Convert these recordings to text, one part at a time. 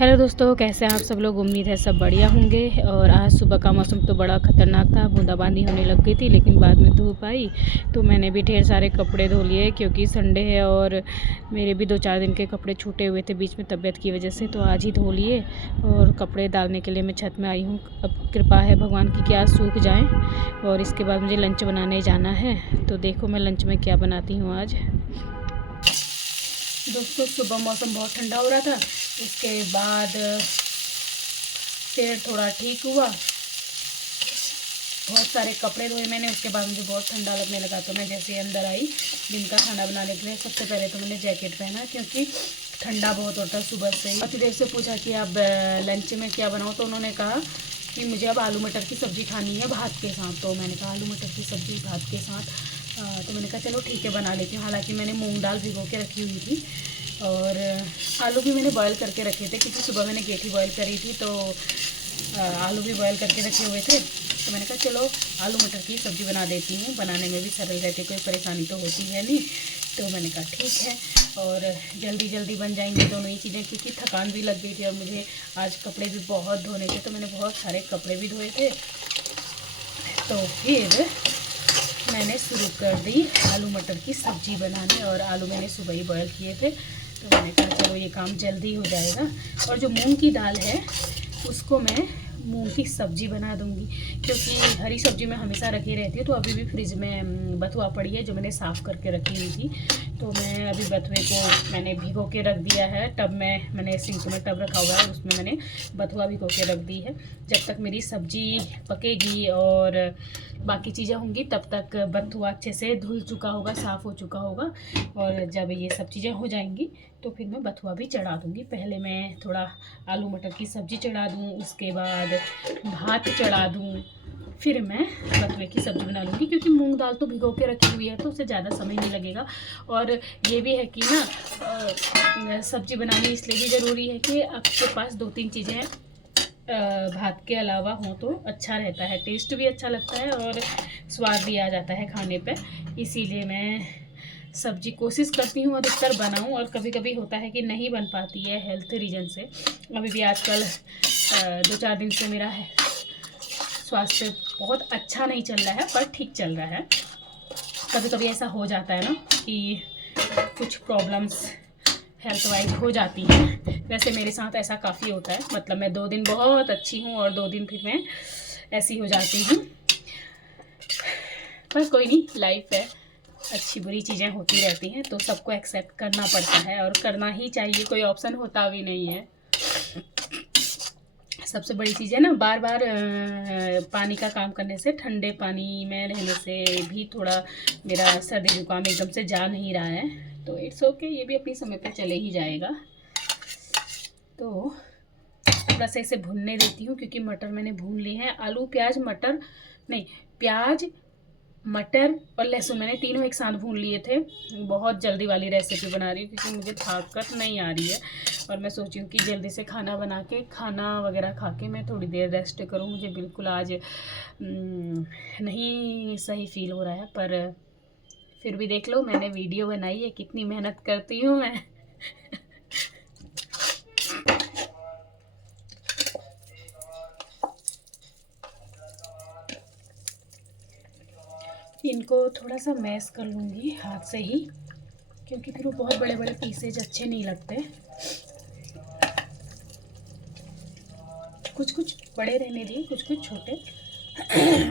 Hello दोस्तों, कैसे हैं आप सब लोग। उम्मीद है सब बढ़िया होंगे। और आज सुबह का मौसम तो बड़ा ख़तरनाक था, बूंदाबांदी होने लग गई थी, लेकिन बाद में धूप आई तो मैंने भी ढेर सारे कपड़े धो लिए क्योंकि संडे है और मेरे भी 2-4 दिन के कपड़े छूटे हुए थे बीच में तबीयत की वजह से, तो आज ही धो लिए। और कपड़े डालने के लिए मैं छत में आई हूँ। अब कृपा है भगवान की कि आज सूख जाएँ। और इसके बाद मुझे लंच बनाने जाना है, तो देखो मैं लंच में क्या बनाती हूँ आज। दोस्तों सुबह मौसम बहुत ठंडा हो रहा था, उसके बाद फिर थोड़ा ठीक हुआ। बहुत सारे कपड़े धोए मैंने, उसके बाद मुझे बहुत ठंडा लगने लगा, तो मैं जैसे अंदर आई दिन का खाना बनाने के लिए सबसे पहले तो मैंने जैकेट पहना क्योंकि ठंडा बहुत होता है सुबह से ही। अतिदेव से पूछा कि अब लंच में क्या बनाऊँ, तो उन्होंने कहा कि मुझे अब आलू मटर की सब्ज़ी खानी है भात के साथ। तो मैंने कहा आलू मटर की सब्ज़ी भात के साथ। तो मैंने कहा चलो ठीक है बना लेती हूँ। हालांकि मैंने मूंग दाल भिगो के रखी हुई थी और आलू भी मैंने बॉयल करके रखे थे क्योंकि सुबह मैंने गेठी बॉयल करी थी, तो आलू भी बॉयल करके रखे हुए थे। तो मैंने कहा चलो आलू मटर की सब्ज़ी बना देती हूँ, बनाने में भी सरल रहती, कोई परेशानी तो होती है नहीं। तो मैंने कहा ठीक है, और जल्दी जल्दी बन जाएंगी दोनों ही चीज़ें क्योंकि थकान भी लग गई थी और मुझे आज कपड़े भी बहुत धोने थे, तो मैंने बहुत सारे कपड़े भी धोए थे। तो फिर मैंने शुरू कर दी आलू मटर की सब्ज़ी बनाने, और आलू मैंने सुबह ही बॉयल किए थे, तो मैंने कहा चलो ये काम जल्दी हो जाएगा। और जो मूंग की दाल है उसको मैं मूंग की सब्ज़ी बना दूंगी क्योंकि हरी सब्ज़ी मैं हमेशा रखी रहती हूँ। तो अभी भी फ्रिज में बथुआ पड़ी है जो मैंने साफ़ करके रखी हुई थी, तो मैं अभी बथुए को मैंने भिगो के रख दिया है टब में। मैंने सिंक में टब रखा हुआ है और उसमें मैंने बथुआ भिगो के रख दी है। जब तक मेरी सब्ज़ी पकेगी और बाकी चीज़ें होंगी तब तक बथुआ अच्छे से धुल चुका होगा, साफ़ हो चुका होगा। और जब ये सब चीज़ें हो जाएंगी तो फिर मैं बथुआ भी चढ़ा दूँगी। पहले मैं थोड़ा आलू मटर की सब्ज़ी चढ़ा दूँ, उसके बाद भात चढ़ा दूँ, फिर मैं बथुए की सब्ज़ी बना लूँगी क्योंकि मूंग दाल तो भिगो के रखी हुई है तो उससे ज़्यादा समय नहीं लगेगा। और ये भी है कि ना सब्ज़ी बनानी इसलिए भी ज़रूरी है कि आपके पास 2-3 चीज़ें भात के अलावा हो तो अच्छा रहता है, टेस्ट भी अच्छा लगता है और स्वाद भी आ जाता है खाने पे। इसीलिए मैं सब्ज़ी कोशिश करती हूँ अधिकतर बनाऊँ, और कभी कभी होता है कि नहीं बन पाती है हेल्थ रीज़न से। अभी भी आजकल 2-4 दिन से मेरा स्वास्थ्य बहुत अच्छा नहीं चल रहा है, पर ठीक चल रहा है। कभी कभी ऐसा हो जाता है ना कि कुछ प्रॉब्लम्स हेल्थ वाइज हो जाती है। वैसे मेरे साथ ऐसा काफ़ी होता है, मतलब मैं 2 दिन बहुत अच्छी हूँ और 2 दिन फिर मैं ऐसी हो जाती हूँ। पर कोई नहीं, लाइफ है, अच्छी बुरी चीज़ें होती रहती हैं, तो सबको एक्सेप्ट करना पड़ता है और करना ही चाहिए, कोई ऑप्शन होता भी नहीं है। सबसे बड़ी चीज़ है ना, बार बार पानी का काम करने से, ठंडे पानी में रहने से भी थोड़ा मेरा सर्दी जुकाम एकदम से जा नहीं रहा है, तो इट्स ओके, ये भी अपनी समय पे चले ही जाएगा। तो थोड़ा सा इसे भूनने देती हूँ क्योंकि मटर मैंने भून लिए हैं। आलू प्याज मटर नहीं, प्याज मटर और लहसुन मैंने तीनों एक साथ भून लिए थे। बहुत जल्दी वाली रेसिपी बना रही हूँ क्योंकि मुझे ताकत नहीं आ रही है और मैं सोची हूँ कि जल्दी से खाना बना के खाना वगैरह खा के मैं थोड़ी देर रेस्ट करूँ। मुझे बिल्कुल आज नहीं सही फील हो रहा है, पर फिर भी देख लो मैंने वीडियो बनाई है, कितनी मेहनत करती हूँ मैं। इनको थोड़ा सा मैश कर लूँगी हाथ से ही क्योंकि फिर वो बहुत बड़े बड़े पीसेज अच्छे नहीं लगते। कुछ कुछ बड़े रहने दिए, कुछ कुछ छोटे।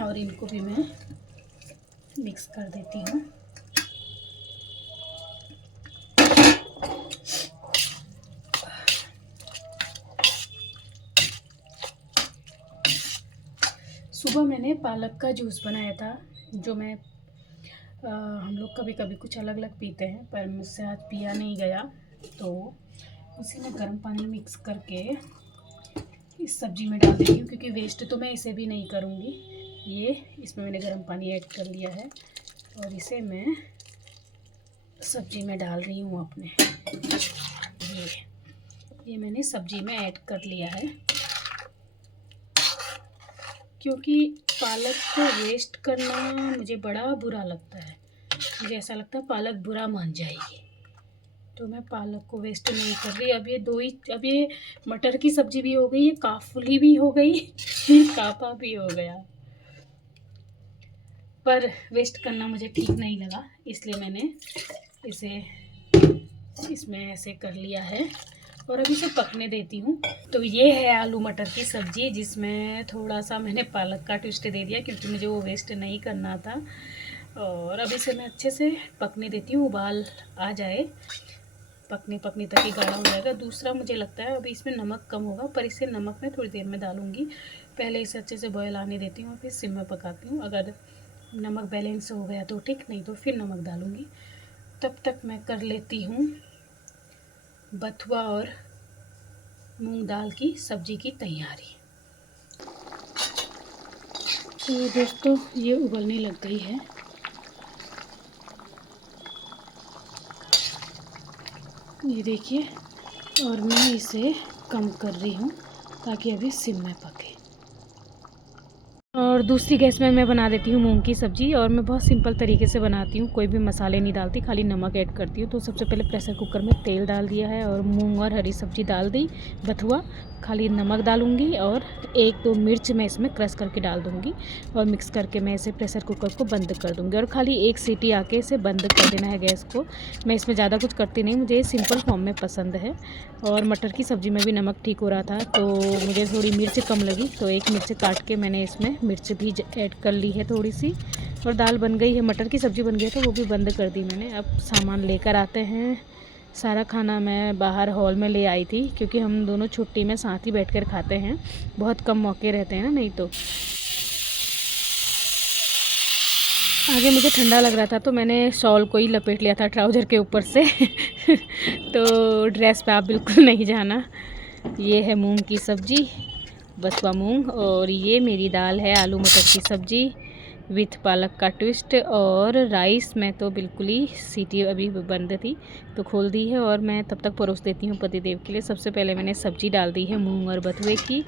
और इनको भी मैं मिक्स कर देती हूँ। सुबह मैंने पालक का जूस बनाया था, जो मैं हम लोग कभी कभी कुछ अलग अलग पीते हैं, पर मुझसे आज पिया नहीं गया, तो उसी में गर्म पानी मिक्स करके इस सब्ज़ी में डाल देती हूँ क्योंकि वेस्ट तो मैं इसे भी नहीं करूँगी। ये इसमें मैंने गर्म पानी ऐड कर लिया है और इसे मैं सब्ज़ी में डाल रही हूँ अपने। ये मैंने सब्ज़ी में ऐड कर लिया है क्योंकि पालक को वेस्ट करना मुझे बड़ा बुरा लगता है। मुझे ऐसा लगता है पालक बुरा मान जाएगी, तो मैं पालक को वेस्ट नहीं कर रही। अब ये मटर की सब्ज़ी भी हो गई, ये काफुली भी हो गई, ये कापा भी हो गया, पर वेस्ट करना मुझे ठीक नहीं लगा, इसलिए मैंने इसे इसमें ऐसे कर लिया है और अभी इसे पकने देती हूँ। तो ये है आलू मटर की सब्ज़ी, जिसमें थोड़ा सा मैंने पालक का ट्विस्ट दे दिया क्योंकि मुझे वो वेस्ट नहीं करना था। और अब इसे मैं अच्छे से पकने देती हूँ, उबाल आ जाए, पकने तक ही गाढ़ा हो जाएगा। दूसरा मुझे लगता है अभी इसमें नमक कम होगा, पर इसे नमक मैं थोड़ी देर में डालूँगी। पहले इसे अच्छे से बॉयल आने देती हूँ, फिर सिम में पकाती हूँ। अगर नमक बैलेंस हो गया तो ठीक, नहीं तो फिर नमक डालूँगी। तब तक मैं कर लेती हूँ बथुआ और मूंग दाल की सब्ज़ी की तैयारी। तो दोस्तों ये उबलने लग गई है। ये देखिए, और मैं इसे कम कर रही हूँ ताकि अभी सिम में पके। और दूसरी गैस में मैं बना देती हूँ मूंग की सब्ज़ी, और मैं बहुत सिंपल तरीके से बनाती हूँ, कोई भी मसाले नहीं डालती, खाली नमक ऐड करती हूँ। तो सबसे पहले प्रेशर कुकर में तेल डाल दिया है और मूंग और हरी सब्ज़ी डाल दी, बथुआ, खाली नमक डालूँगी और 1-2 मिर्च मैं इसमें क्रश करके डाल दूँगी और मिक्स करके मैं इसे प्रेशर कुकर को बंद कर दूँगी और खाली 1 सीटी आके इसे बंद कर देना है गैस को। मैं इसमें ज़्यादा कुछ करती नहीं, मुझे सिंपल फॉर्म में पसंद है। और मटर की सब्ज़ी में भी नमक ठीक हो रहा था, तो मुझे थोड़ी मिर्च कम लगी, तो 1 मिर्च काट के मैंने इसमें मिर्च भी ऐड कर ली है थोड़ी सी। और दाल बन गई है, मटर की सब्ज़ी बन गई, तो वो भी बंद कर दी मैंने। अब सामान लेकर आते हैं। सारा खाना मैं बाहर हॉल में ले आई थी क्योंकि हम दोनों छुट्टी में साथ ही बैठकर खाते हैं, बहुत कम मौके रहते हैं ना, नहीं तो। आगे मुझे ठंडा लग रहा था तो मैंने शॉल को ही लपेट लिया था ट्राउज़र के ऊपर से तो ड्रेस पे आप बिल्कुल नहीं जाना। ये है मूंग की सब्ज़ी, बथुआ मूंग, और ये मेरी दाल है आलू मटर की सब्ज़ी विथ पालक का ट्विस्ट। और राइस में तो बिल्कुल ही सीटी अभी बंद थी तो खोल दी है, और मैं तब तक परोस देती हूँ पतिदेव के लिए। सबसे पहले मैंने सब्ज़ी डाल दी है मूंग और बथुए की,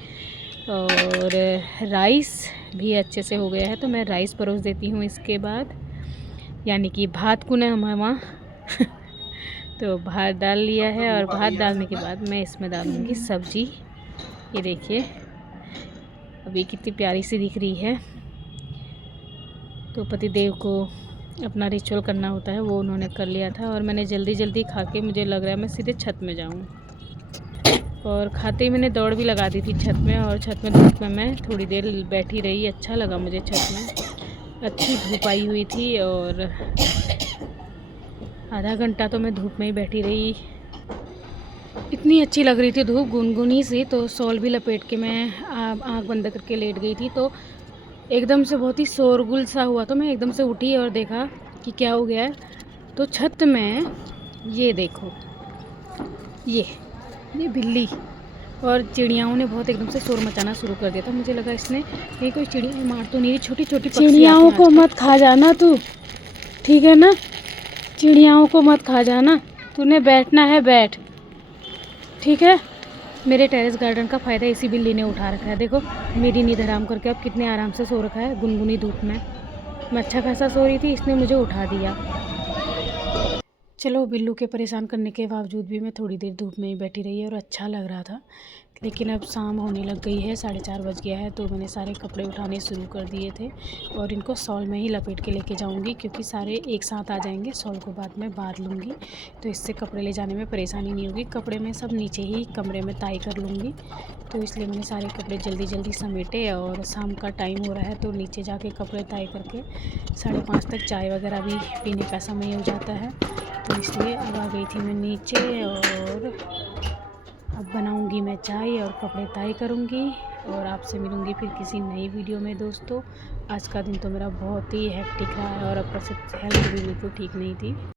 और राइस भी अच्छे से हो गया है तो मैं राइस परोस देती हूँ इसके बाद, यानी कि भात कुने हमारे वहाँ तो भात डाल लिया है, और भात डालने के बाद मैं इसमें डालूँगी सब्ज़ी। ये देखिए अभी कितनी प्यारी सी दिख रही है। तो पतिदेव को अपना रिचुअल करना होता है, वो उन्होंने कर लिया था, और मैंने जल्दी खा के मुझे लग रहा है मैं सीधे छत में जाऊँ। और खाते ही मैंने दौड़ भी लगा दी थी छत में, और छत में धूप में मैं थोड़ी देर बैठी रही। अच्छा लगा मुझे छत में, अच्छी धूप आई हुई थी, और आधा घंटा तो मैं धूप में ही बैठी रही। इतनी अच्छी लग रही थी धूप, गुनगुनी सी, तो शॉल भी लपेट के मैं आँख बंद करके लेट गई थी। तो एकदम से बहुत ही शोरगुल सा हुआ, तो मैं एकदम से उठी और देखा कि क्या हो गया है। तो छत में ये देखो, ये बिल्ली और चिड़ियाओं ने बहुत एकदम से शोर मचाना शुरू कर दिया था। मुझे लगा इसने ये कोई चिड़िया मार तो नहीं, छोटी छोटी चिड़ियाओं को मत खा जाना तू, ठीक है ना, चिड़ियाओं को मत खा जाना, तूने बैठना है बैठ, ठीक है। मेरे टेरेस गार्डन का फ़ायदा इसी बिल्ली ने उठा रखा है। देखो मेरी नींद हराम करके अब कितने आराम से सो रखा है गुनगुनी धूप में। मैं अच्छा खासा सो रही थी, इसने मुझे उठा दिया। चलो, बिल्लू के परेशान करने के बावजूद भी मैं थोड़ी देर धूप में ही बैठी रही और अच्छा लग रहा था। लेकिन अब शाम होने लग गई है, 4:30 बज गया है, तो मैंने सारे कपड़े उठाने शुरू कर दिए थे और इनको शॉल में ही लपेट के लेके जाऊंगी क्योंकि सारे एक साथ आ जाएंगे। शॉल को बाद में बांध लूँगी तो इससे कपड़े ले जाने में परेशानी नहीं होगी। कपड़े मैं सब नीचे ही कमरे में ताई कर लूँगी, तो इसलिए मैंने सारे कपड़े जल्दी समेटे। और शाम का टाइम हो रहा है तो नीचे जाके कपड़े ताई करके 5:30 तक चाय वगैरह भी पीने का समय हो जाता है, तो इसलिए अब आ गई थी मैं नीचे। और अब बनाऊंगी मैं चाय और कपड़े ताई करूंगी और आपसे मिलूंगी फिर किसी नई वीडियो में। दोस्तों, आज का दिन तो मेरा बहुत ही हेक्टिक रहा है और ऊपर से हेल्थ भी बिल्कुल ठीक नहीं थी।